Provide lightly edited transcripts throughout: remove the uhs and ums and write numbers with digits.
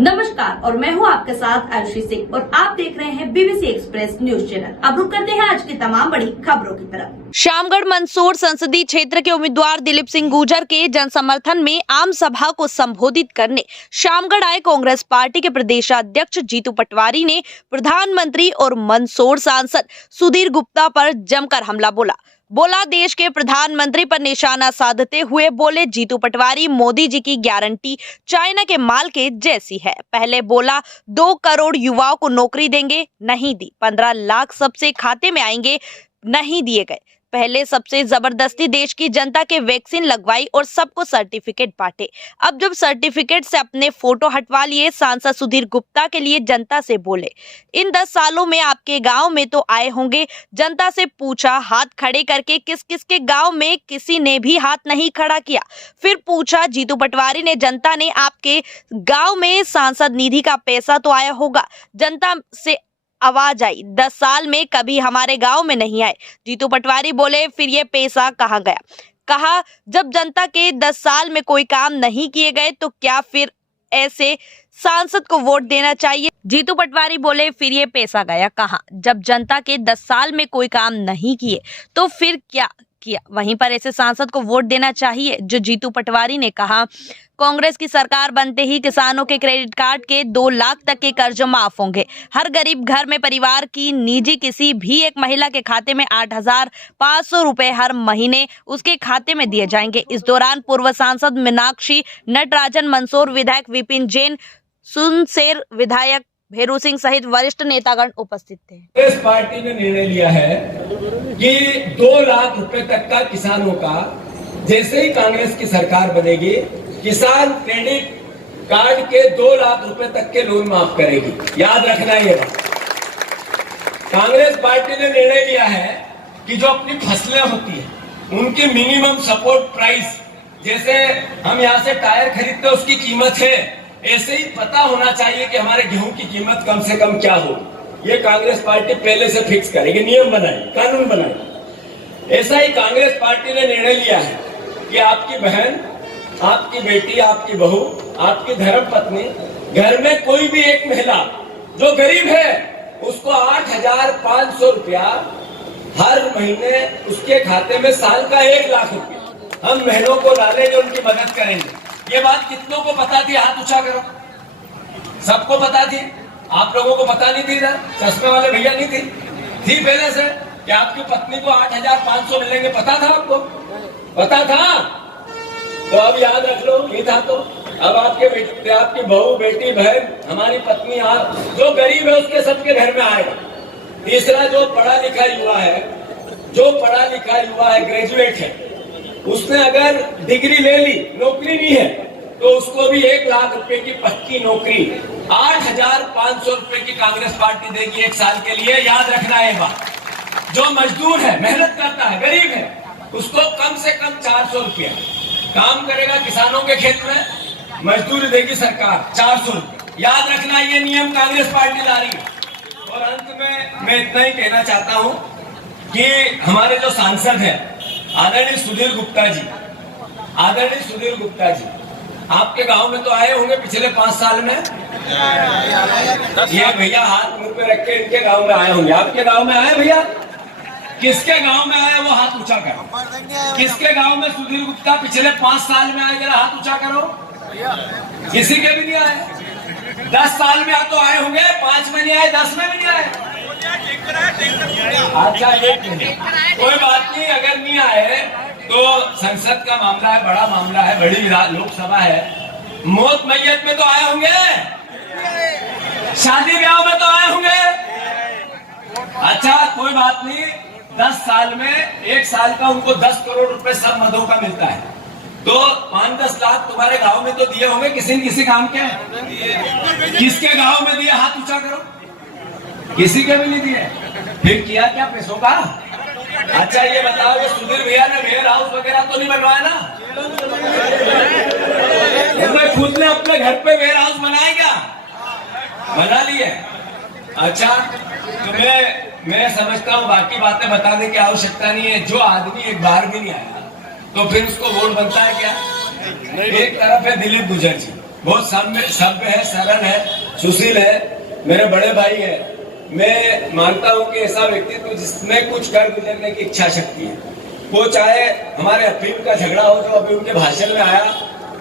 नमस्कार और मैं हूं आपके साथ आयुषी सिंह और आप देख रहे हैं बीबीसी एक्सप्रेस न्यूज चैनल। अब रुक करते हैं आज की तमाम बड़ी खबरों की तरफ। शामगढ़ मंदसौर संसदीय क्षेत्र के उम्मीदवार दिलीप सिंह गुर्जर के जन समर्थन में आम सभा को संबोधित करने शामगढ़ आए कांग्रेस पार्टी के प्रदेशाध्यक्ष जीतू पटवारी ने प्रधानमंत्री और मंदसौर सांसद सुधीर गुप्ता पर जमकर हमला बोला देश के प्रधानमंत्री पर निशाना साधते हुए बोले जीतू पटवारी मोदी जी की गारंटी चाइना के माल के जैसी है। पहले बोला 2 करोड़ युवाओं को नौकरी देंगे, नहीं दी। 15 लाख सबसे खाते में आएंगे, नहीं दिए गए। पहले सबसे जबरदस्ती देश की जनता के वैक्सीन लगवाई और सबको सर्टिफिकेट बांटे। अब जब सर्टिफिकेट से अपने फोटो हटवा लिए, सांसद सुधीर गुप्ता के लिए जनता से बोले, इन 10 सालों में आपके गांव में तो आए होंगे। जनता से पूछा हाथ खड़े करके, किस किस के गांव में किसी ने भी हाथ नहीं खड़ा किया। फिर पूछा जीतू पटवारी ने, जनता ने आपके गाँव में सांसद निधि का पैसा तो आया होगा। जनता से आवाज आई, 10 साल में कभी हमारे गांव में नहीं आए। जीतू पटवारी बोले, फिर ये पैसा कहाँ गया? कहा, जब जनता के 10 साल में कोई काम नहीं किए गए तो क्या फिर ऐसे सांसद को वोट देना चाहिए? जीतू पटवारी बोले, फिर ये पैसा गया कहाँ? जब जनता के 10 साल में कोई काम नहीं किए तो फिर क्या किया? वहीं पर ऐसे सांसद को वोट देना चाहिए। जो जीतू पटवारी ने कहा, कांग्रेस की सरकार बनते ही किसानों के क्रेडिट कार्ड के 2 लाख तक के कर्ज माफ होंगे। हर गरीब घर में परिवार की निजी किसी भी एक महिला के खाते में 8,500 रुपए हर महीने उसके खाते में दिए जाएंगे। इस दौरान पूर्व सांसद मीनाक्षी नटराजन, मंदसौर विधायक विपिन जैन, सुनसेर विधायक भैरू सिंह सहित वरिष्ठ नेतागण उपस्थित थे। कांग्रेस पार्टी ने निर्णय लिया है कि 2 लाख रुपए तक का किसानों का, जैसे ही कांग्रेस की सरकार बनेगी, किसान क्रेडिट कार्ड के 2 लाख रुपए तक के लोन माफ करेगी। याद रखना ये बात। कांग्रेस पार्टी ने निर्णय लिया है कि जो अपनी फसलें होती है उनकी मिनिमम सपोर्ट प्राइस, जैसे हम यहाँ से टायर खरीदते हैं उसकी कीमत है, ऐसे ही पता होना चाहिए कि हमारे गेहूं की कीमत कम से कम क्या हो। ये कांग्रेस पार्टी पहले से फिक्स करेगी, नियम बनाए, कानून बनाए। ऐसा ही कांग्रेस पार्टी ने निर्णय लिया है कि आपकी बहन, आपकी बेटी, आपकी बहू, आपकी धर्मपत्नी, घर में कोई भी एक महिला जो गरीब है उसको 8,500 रुपया हर महीने उसके खाते में, साल का 1 लाख रुपया हम बहनों को डालेंगे, उनकी मदद करेंगे। ये बात कितनों को पता थी? हाथ ऊंचा करो। सबको पता थी? आप लोगों को पता नहीं थी? चश्मे वाले भैया नहीं थी पहले से कि आपकी पत्नी को 8,500 मिलेंगे? पता था आपको? पता था? तो अब याद रख लो, नहीं था तो अब आपके बेटे, आपकी बहू, बेटी, बहन, हमारी पत्नी, आप जो गरीब है उसके सबके घर में आएगा। तीसरा, जो पढ़ा लिखा युवा है, ग्रेजुएट है, उसने अगर डिग्री ले ली, नौकरी नहीं है, तो उसको भी 1 लाख रुपए की पक्की नौकरी 8,500 रुपए की कांग्रेस पार्टी देगी 1 साल के लिए। याद रखना है बात। जो मजदूर है, मेहनत करता है, गरीब है, उसको कम से कम 400 रुपया काम करेगा किसानों के खेत में, मजदूरी देगी सरकार 400 रुपये। याद रखना, ये नियम कांग्रेस पार्टी ला रही है। और अंत में मैं इतना ही कहना चाहता हूं कि हमारे जो सांसद हैं आदरणीय सुधीर गुप्ता जी, आपके गांव में तो आए होंगे पिछले 5 साल में। ये भैया हाथ मुंह पे रख के इनके गांव में आए होंगे। आपके गांव में आए भैया? किसके गांव में आए वो हाथ ऊंचा करो। किसके गांव में सुधीर गुप्ता पिछले 5 साल में आए? जरा हाथ ऊंचा करो। किसी के भी नहीं आए। 10 साल में तो आए होंगे, 5 में नहीं आए, 10 में भी नहीं आए। अच्छा, कोई बात नहीं, अगर नहीं आए तो संसद का मामला है, बड़ा मामला है, बड़ी लोकसभा है। मौत मैयत में तो आए होंगे, शादी ब्याह में तो आए होंगे। अच्छा, कोई बात नहीं, 10 साल में 1 साल का उनको 10 करोड़ रुपए सब मदों का मिलता है, तो 5-10 लाख तुम्हारे गांव में तो दिए होंगे किसी न किसी काम के। किसके गांव में दिए? हाथ ऊंचा करो। किसी के भी नहीं दिए। फिर किया क्या पैसों का? अच्छा, ये बताओ, ये सुधीर भैया ने वेयर हाउस वगैरह तो नहीं बनवाया ना? उन्होंने खुद ने अपने घर पे वेयर हाउस बनाया क्या? बना लिए। अच्छा, तो मैं समझता हूँ बाकी बातें बताने की आवश्यकता नहीं है। जो आदमी एक बार भी नहीं आया तो फिर उसको वोट बनता है क्या? एक तरफ है दिलीप गुजर जी, बहुत सभ्य है, सरल है, सुशील है, मेरे बड़े भाई है। मैं मानता हूं कि ऐसा व्यक्तित्व जिसमें कुछ कर गुजरने की इच्छा शक्ति है, वो चाहे हमारे अफीम का झगड़ा हो जो अभी उनके भाषण में आया,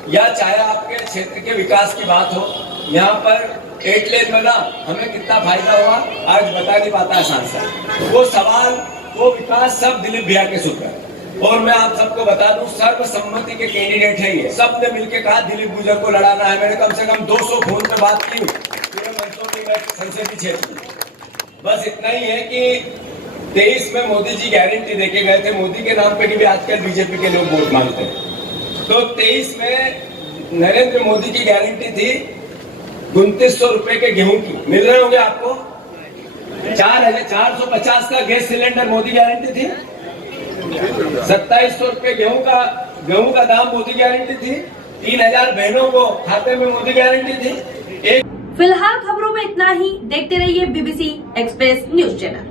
या चाहे आपके क्षेत्र के विकास की बात हो। यहाँ पर 8 लेन बना, हमें कितना फायदा हुआ आज बता नहीं पाता है सांसद। वो सवाल, वो विकास सब दिलीप भैया के सूत्र है। और मैं आप सबको बता दूं, सर्वसम्मति के कैंडिडेट है ये। सबने मिलकर कहा दिलीप गुजर को लड़ाना है। मैंने कम से कम 200 फोन पे बात की पूरे मंचों की, मैं संसदीय क्षेत्र। बस इतना ही है कि 23 में मोदी जी गारंटी देके गए थे, मोदी के नाम पे भी आजकल बीजेपी के लोग वोट मांगते हैं। तो 23 में नरेंद्र मोदी की गारंटी थी 2900 रुपए के गेहूं की, मिल रहे होंगे आपको। 450 का गैस सिलेंडर मोदी गारंटी थी। 2700 रुपए गेहूं का दाम मोदी गारंटी थी। 3000 बहनों को खाते में मोदी गारंटी थी। फिलहाल खबरों में इतना ही। देखते रहिए BBC एक्सप्रेस न्यूज चैनल।